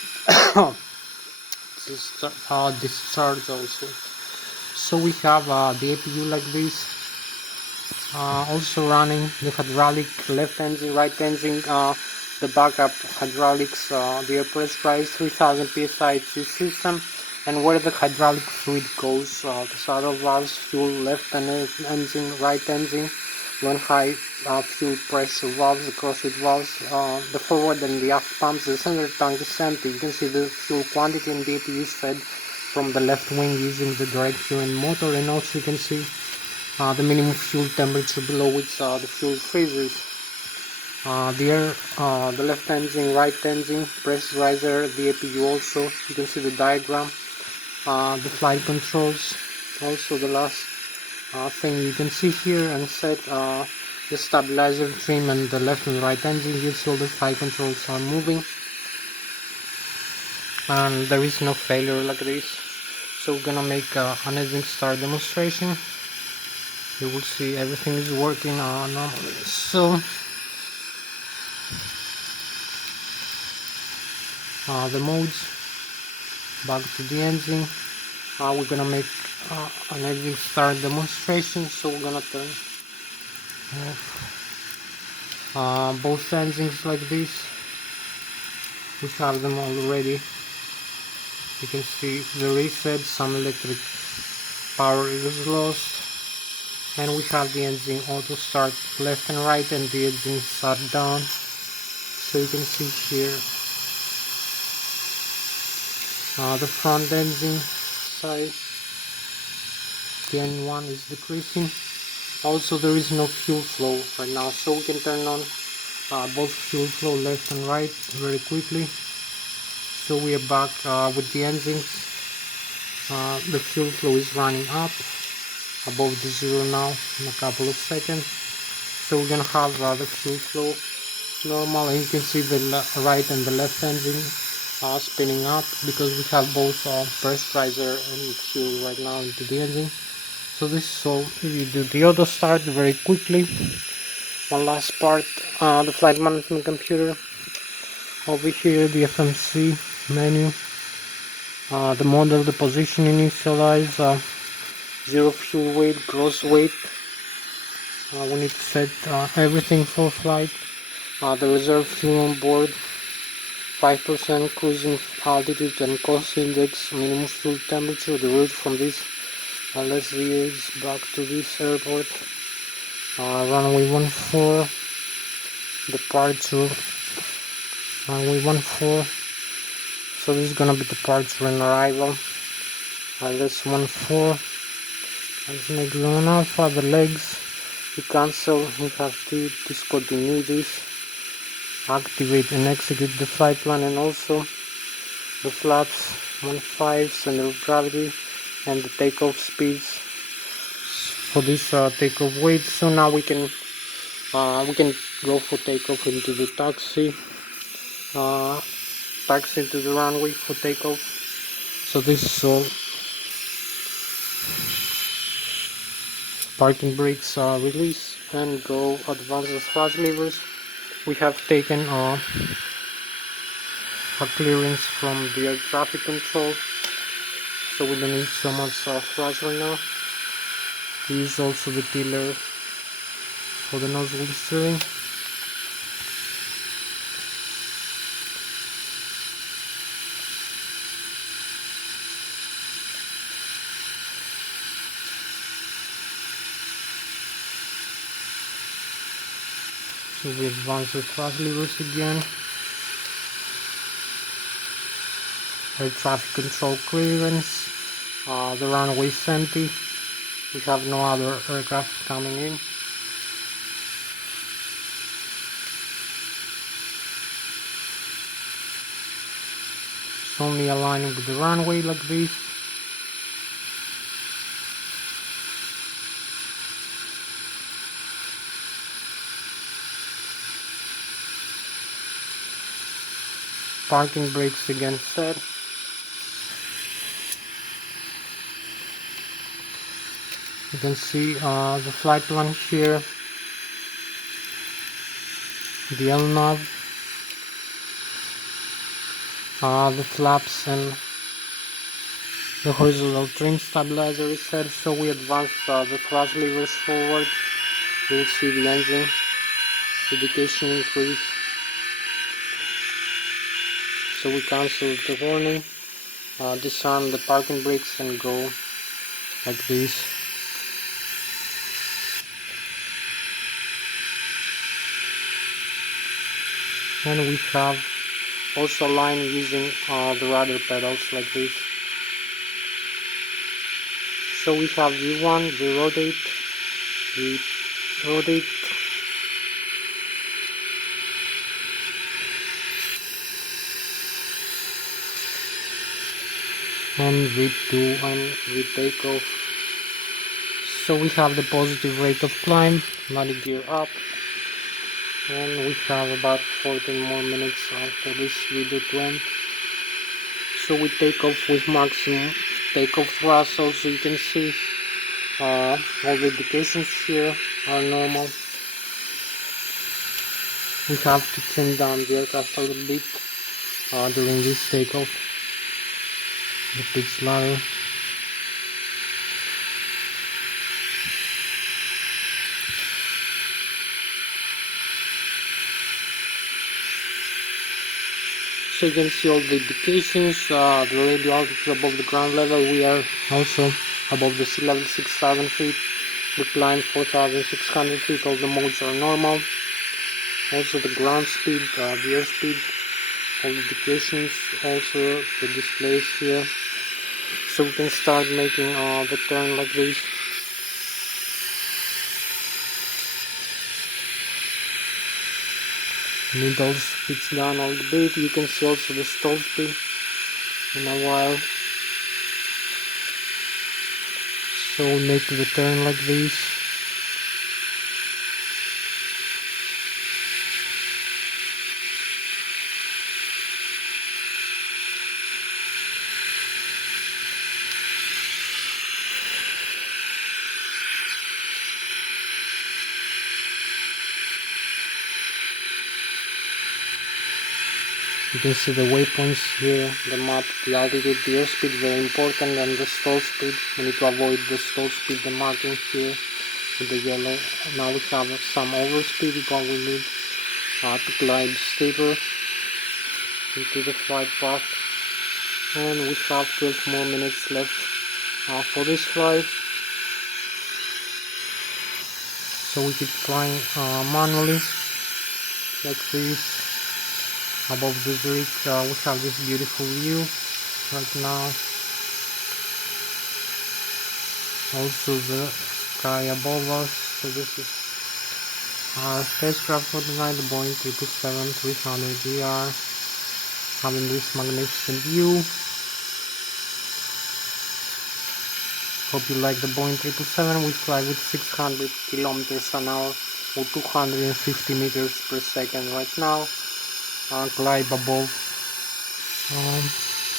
discharge also. So we have the APU like this, also running the hydraulic left engine, right engine, the backup hydraulics, the air pressurized 3000 psi system, and where the hydraulic fluid goes, the throttle valves, fuel left engine, right engine, one high fuel pressure valves, the crossfeed valves, the forward and the aft pumps. The center tank is empty. You can see the fuel quantity and the APU is fed from the left wing using the direct current motor, and also you can see the minimum fuel temperature below which the fuel freezes. The left engine, right engine, pressurizer, the APU also. You can see the diagram, the flight controls. Also the last thing you can see here, and set the stabilizer trim and the left and right engine. You see all the flight controls are moving, and there is no failure like this. So we're gonna make an engine start demonstration. You will see everything is working normally. So the modes, back to the engine. We're gonna make an engine start demonstration. So we're gonna turn off both engines like this. We have them already. You can see the reset, some electric power is lost, and we have the engine auto start left and right, and the engine shut down. So you can see here the front engine side, the N1 is decreasing. Also there is no fuel flow right now, so we can turn on both fuel flow left and right very quickly. So we are back with the engines. The fuel flow is running up above the zero now in a couple of seconds. So we're gonna have the fuel flow normal, and you can see the right and the left engine spinning up because we have both pressurizer and fuel right now into the engine. So this is all. If you do the auto start very quickly, one last part, the flight management computer over here, the FMC menu, the model, the position initialize, zero fuel weight, gross weight. We need to set everything for flight. The reserve fuel on board, 5% cruising altitude and cost index, minimum fuel temperature. The route from this Lszh back to this airport. Runway 14, departure, runway 14. So this is gonna be departure and arrival. Lszh 14. Let's make zone alpha. The legs we cancel. We have to discontinue this. Activate and execute the flight plan, and also the flaps 15, center of gravity, and the takeoff speeds for this takeoff weight. So now we can go for takeoff into the taxi into the runway for takeoff. So this is all. Parking brakes release and go. Advance the thrust levers. We have taken a clearance from the air traffic control, so we don't need so much thrust right now. We use also the tiller for the nozzle steering. So we advance the thrust levers again. Air traffic control clearance. The runway is empty. We have no other aircraft coming in. It's only aligning with the runway like this. Parking brakes again set. You can see the flight plan here, the L-knob, the flaps, and the horizontal trim stabilizer is set. So we advance the thrust levers forward. You will see the engine indication increase. So we cancel the warning, disarm the parking brakes, and go like this. And we have also aligned using the rudder pedals like this. So we have V1, we rotate, and V2, and we take off. So we have the positive rate of climb, landing gear up, and we have about 14 more minutes for this video to end. So we take off with maximum takeoff thrust. Also you can see all the indications here are normal. We have to trim down the aircraft a little bit during this takeoff. The pitch ladder. So you can see all the indications, the radio altitude above the ground level. We are also above the sea level, 6,000 feet. The climb 4,600 feet. All the modes are normal. Also the ground speed, the airspeed, all the indications, also the displays here. So we can start making the turn like this. Middle speeds down a little bit. You can see also the stall speed in a while. So we make the turn like this. You can see the waypoints here, the map, the altitude, the airspeed, very important, and the stall speed. We need to avoid the stall speed, the marking here with the yellow. Now we have some overspeed, but we need to glide stable into the flight path. And we have 12 more minutes left for this flight. So we keep flying manually like this. Above the rig we have this beautiful view right now. Also the sky above us. So this is our spacecraft for tonight, the Boeing 777-300. We are having this magnificent view. Hope you like the Boeing 777. We fly with 600 kilometers an hour or 250 meters per second right now. Glide above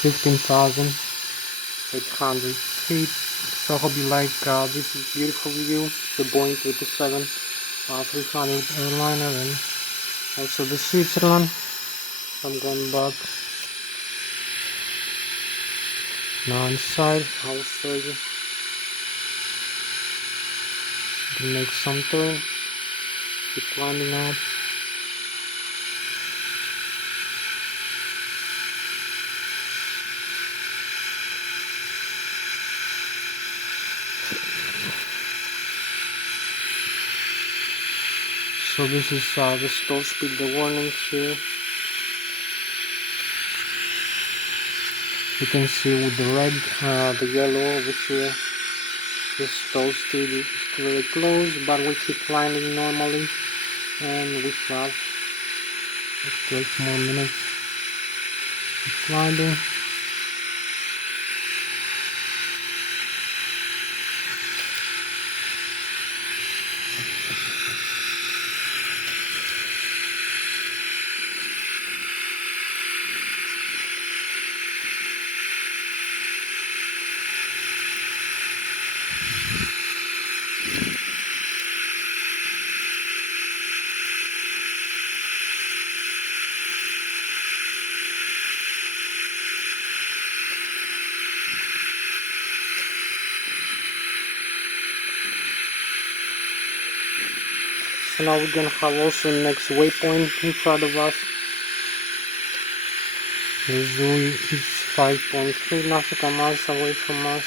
15,800 feet. So I hope you like this beautiful view, the Boeing 777-300 airliner, and also the Switzerland. I'm going back now inside. I'll show you. You can make some turn, keep climbing up. So this is the stall speed, the warnings here. You can see with the red, the yellow over here. The stall speed is very close, but we keep climbing normally, and we have 12 more minutes of climbing. So now we're gonna have also next waypoint in front of us. The zoo is 5.3 nautical miles away from us.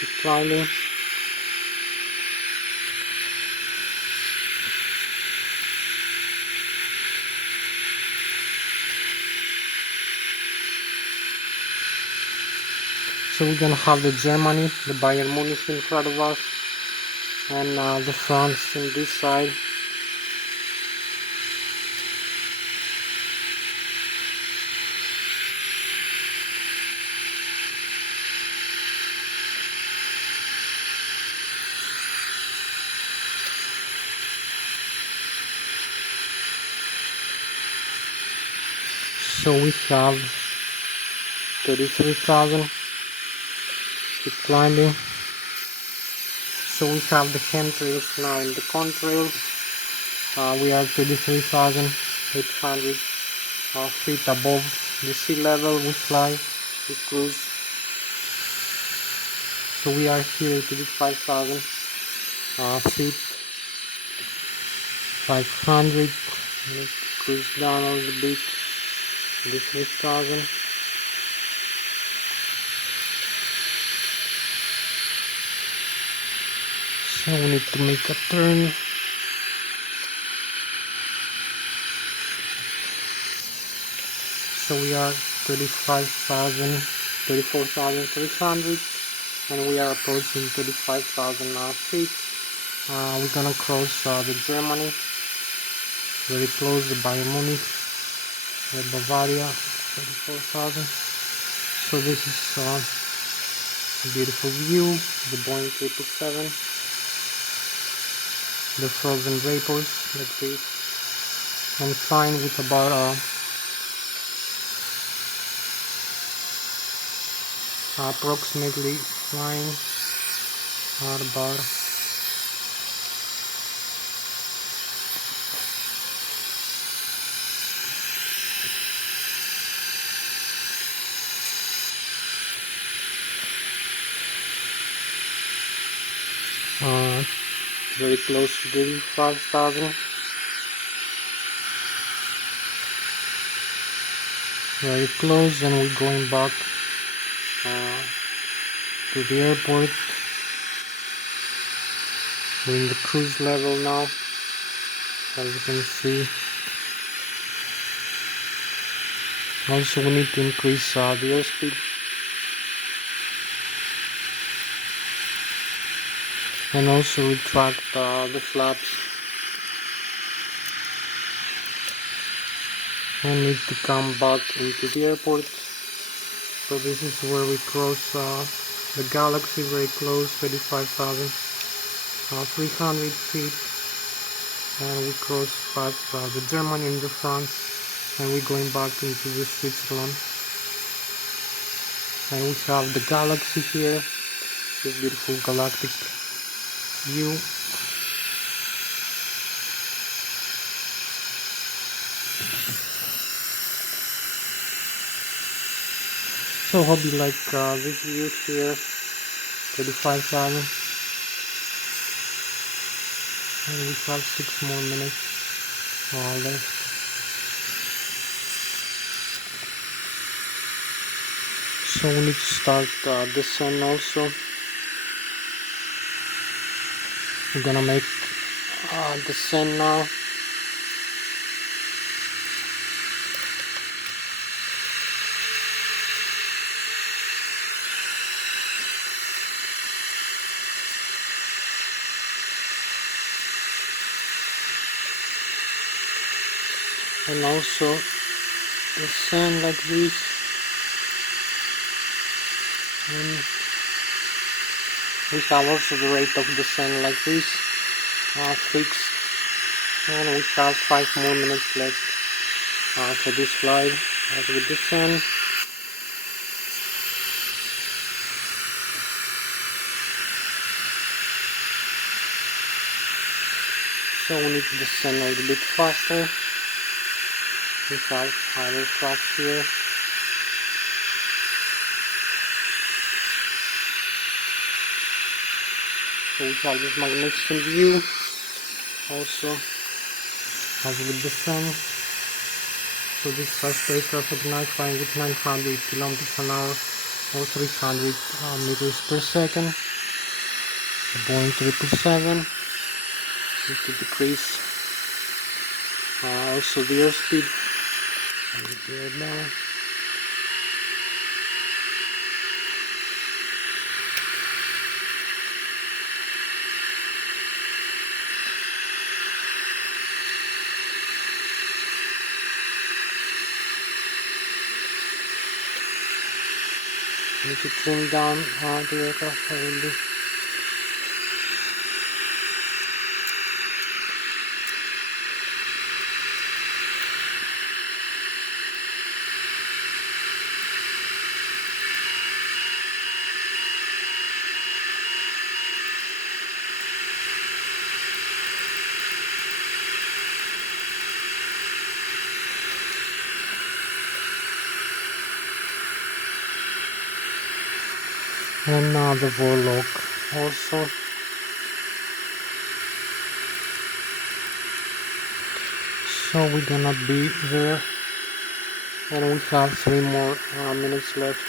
Keep climbing. So we're gonna have the Germany, the Bayern Munich in front of us, and the France on this side. So we have 33,000. Keep climbing. So we have the chemtrails now in the contrails. We are 33,800 feet above the sea level. We fly, we cruise. So we are here at 35,000 feet, 500. Let's cruise down a little bit, 33,000. So we need to make a turn. So we are 34,300, and we are approaching 35,000 feet. We're gonna cross the Germany, very close to Bayern Munich, the Bavaria, 34,000. So this is a beautiful view, the Boeing 777, the frozen vapors like this, and flying with about approximately flying at about 1,000 very close to 35,000. Very close, and we're going back to the airport. We're in the cruise level now, as you can see. Also, we need to increase the airspeed. And also retract the flaps. We need to come back into the airport. So this is where we cross the Galaxy, very close, 35,300 feet. And we cross past the Germany and the France, and we're going back into the Switzerland. And we have the Galaxy here, this beautiful galactic view. So hope you like this view here, 35,000. And we have 6 more minutes left. So we need to start descent also. We're gonna make descent now. And also descend like this. And we have also the rate of descent like this, fixed. And we have 5 more minutes left for this flight as we descend. So we need to descend a little bit faster. We have higher craft here. So we have this magnificent view also as we descend. So this fast aircraft night flying with 900 kilometers an hour or 300 meters per second. The Boeing 777. Need to decrease also the airspeed. Right now. Need to trim down the aircraft a little bit. And now the Ilsloc also. So we're gonna be there, and we have 3 more minutes left.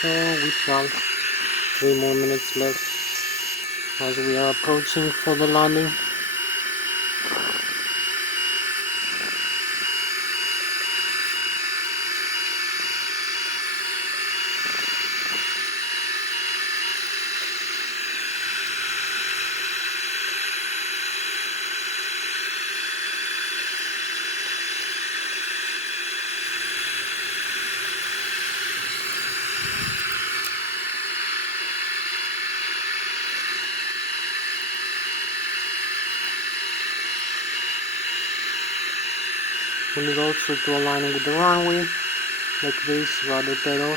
So we have 3 more minutes left as we are approaching for the landing. pull it also to align with the runway, like this, rudder pedal,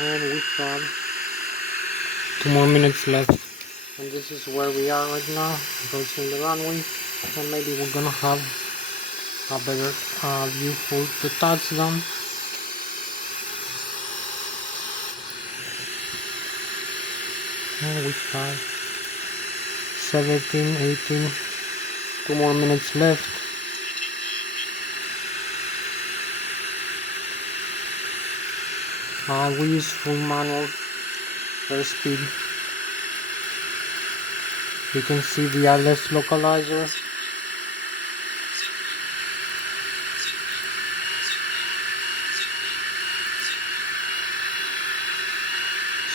and we have 2 more minutes left. And this is where we are right now, approaching the runway, and maybe we're gonna have a better view for the touchdown. And we have 17, 18, 2 more minutes left. We use full manual first speed. You can see the Lszh localizer.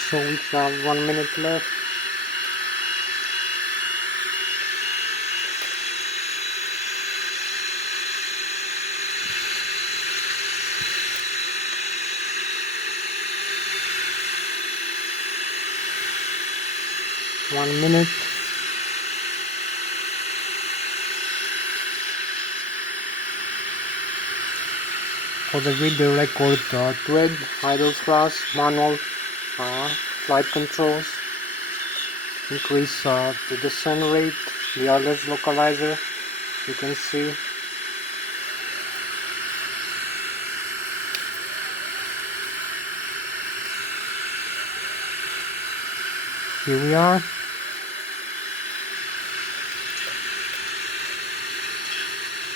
So we have 1 minute left. One minute. For the video record, thread, idle thrust, manual, flight controls, increase the descent rate, the Lszh localizer, you can see. Here we are.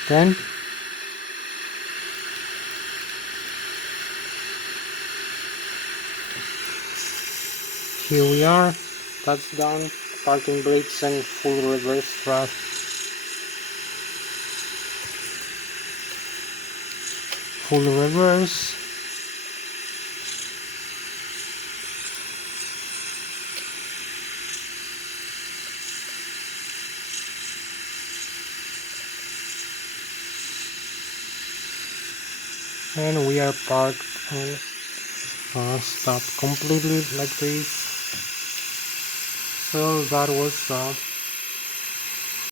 Then here we are, touchdown, parking brakes and full reverse thrust. Full reverse. And we are parked and stopped completely like this. So that was